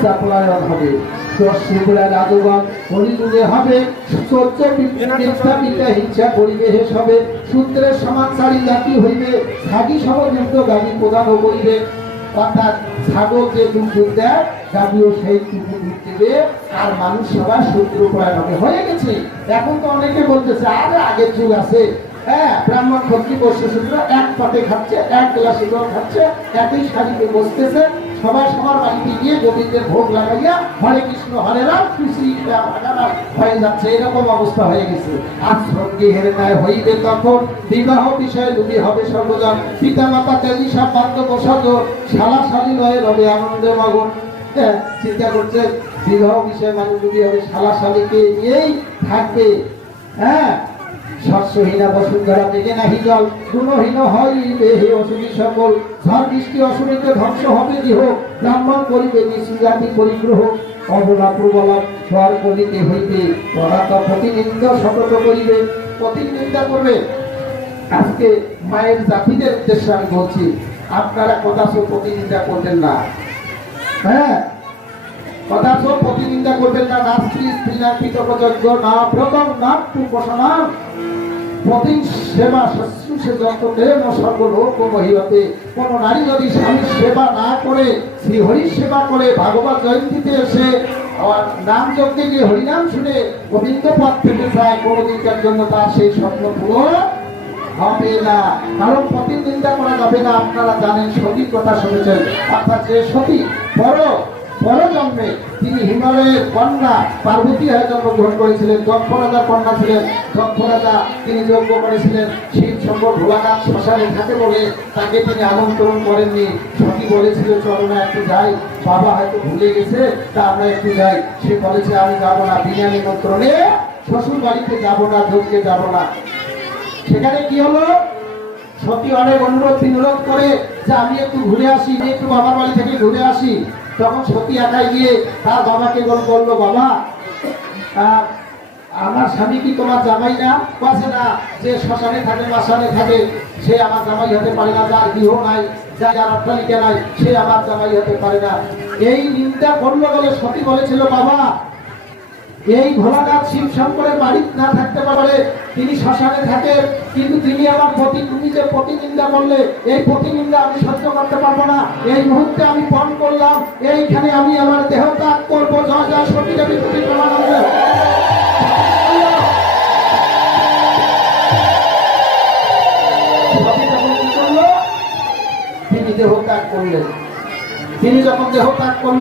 হিংসা পলায়ন হবে, দর্শকরা রাজগণ কলিযুগে হবে, সহ্য বিদ্যা বিদ্যা হিংসা পরিবেশ হবে, সূত্রের সমাজচারী জাতি হইবে, সাগী সমযুক্ত গাভী প্রদান করিবে। অর্থাৎ ছাগল যে দুধ দেয়, গাভীও সেই দুধ দেবে, আর মানুষ সবার শত্রু পরায়ণ হয়ে গেছে। এখন তো অনেকে বলতেছে আরে আগের যুগ আছে, হ্যাঁ, ব্রাহ্মণ ক্ষত্রিয় বৈশ্য শূদ্র এক পাতে খাচ্ছে, এক গ্লাসে জল খাচ্ছে, একই শাড়িতে বসতেছে, সবাই সবার বাড়িতে গিয়ে গোবিন্দের ভোগ লাগাইয়া হরে কৃষ্ণ হরে রাম কৃষ্ণ হয়ে যাচ্ছে। এরকম অবস্থা হয়ে গেছে। আর স্বর্গে হেরে নেয় হইবে তখন, বিবাহ বিষয়ে ডুবি হবে সর্বজন, পিতা মাতা তেজি সব বাদ্য বসত, শালা শালী লয়ে রবে আনন্দে মগন। চিন্তা করছে, বিবাহ বিষয়ে মানুষ ডুবি হবে, শালা শালীকে নিয়েই থাকবে। হ্যাঁ, শস্যহীনা বসুন্ধরা মেঘে নাহি জল, গুণহীন হইবে হে অসুখী সকল, ঝড় বৃষ্টি অসুরিতে ধ্বংস হবে দেহ, ব্রাহ্মণ করিবে নিঃসুজাতি পরিগ্রহ, অবলা প্রবলা স্বর করিতে হইবে, পরাত প্রতিনিন্দা সতত করিবে। প্রতিনিন্দা করবে। আজকে মায়ের জাতিদের উদ্দেশ্যে আমি বলছি, আপনারা কদাচ প্রতিনিন্দা করবেন না। হ্যাঁ, কদাচ প্রতিনিন্দা করবেন না। নাস্তি স্ত্রীনার পিতৃযজ্ঞ না প্রথম না পূর্বসনা প্রতি সেবা শুশ্রূষে যন্ত্রে সর্বলোক মহিলাতে। কোন নারী যদি স্বামীর সেবা না করে, শ্রী হরির সেবা করে, ভাগবত জয়ন্তীতে এসে নাম যজ্ঞে গিয়ে হরিনাম শুনে গোবিন্দ পথ পেতে চায়, কোনদিনকার জন্য তার সেই স্বপ্ন পূরণ হবে না। কারণ প্রতিনিন্দা করা যাবে না। আপনারা জানেন, সতীর কথা শুনেছেন। অর্থাৎ যে সতী পরজন্মে তিনি হিমালয়ের কন্যা পার্বতী হয়ে জন্মগ্রহণ করেছিলেন। দক্ষ রাজার কন্যা ছিলেন। দক্ষ রাজা তিনি যজ্ঞ করেছিলেন, শিব শম্কর ভোলানাথ শ্মশানে থাকে বলে তাকে তিনি আমন্ত্রণ করেননি। সতী বলেছিল চলো না একটু যাই, বাবা হয়তো ভুলে গেছে, তা আমরা একটু যাই। সে বলেছে আমি যাবো না, বিনা নিমন্ত্রণে শ্বশুর বাড়িতে যাবো না, যজ্ঞে যাবো না। সেখানে কি হলো, সতী অনেক অনুরোধ বিনোরোধ করে যে আমি একটু ঘুরে আসি, একটু বাবার বাড়ি থেকে ঘুরে আসি। তখন সতী একাই গিয়ে তার বাবাকে বললো, বাবা আমার স্বামী কি তোমার জামাই না? বলছে না, যে শ্মশানে থাকে মাসানে থাকে সে আমার জামাই হতে পারে না, যার গৃহ নাই, যার অট্টালিকা নাই, সে আমার জামাই হতে পারে না। এই নিন্দা করলো বলে সতী বলেছিল, বাবা এই ভোলানাথ শিব শঙ্করের বাড়ি না থাকতে পারে, তিনি শ্মশানে থাকেন, কিন্তু তিনি আমার প্রতি, তুমি যে প্রতিনিন্দা করলে, এই প্রতিনিন্দা আমি সহ্য করতে পারবো না। এই মুহূর্তে আমি পণ করলাম, এইখানে আমি আমার দেহ ত্যাগ করবো। জয় জয় সতী দেবী প্রতি প্রমানন্দে। তিনি দেহ ত্যাগ করলেন। তিনি যখন দেহ ত্যাগ করলেন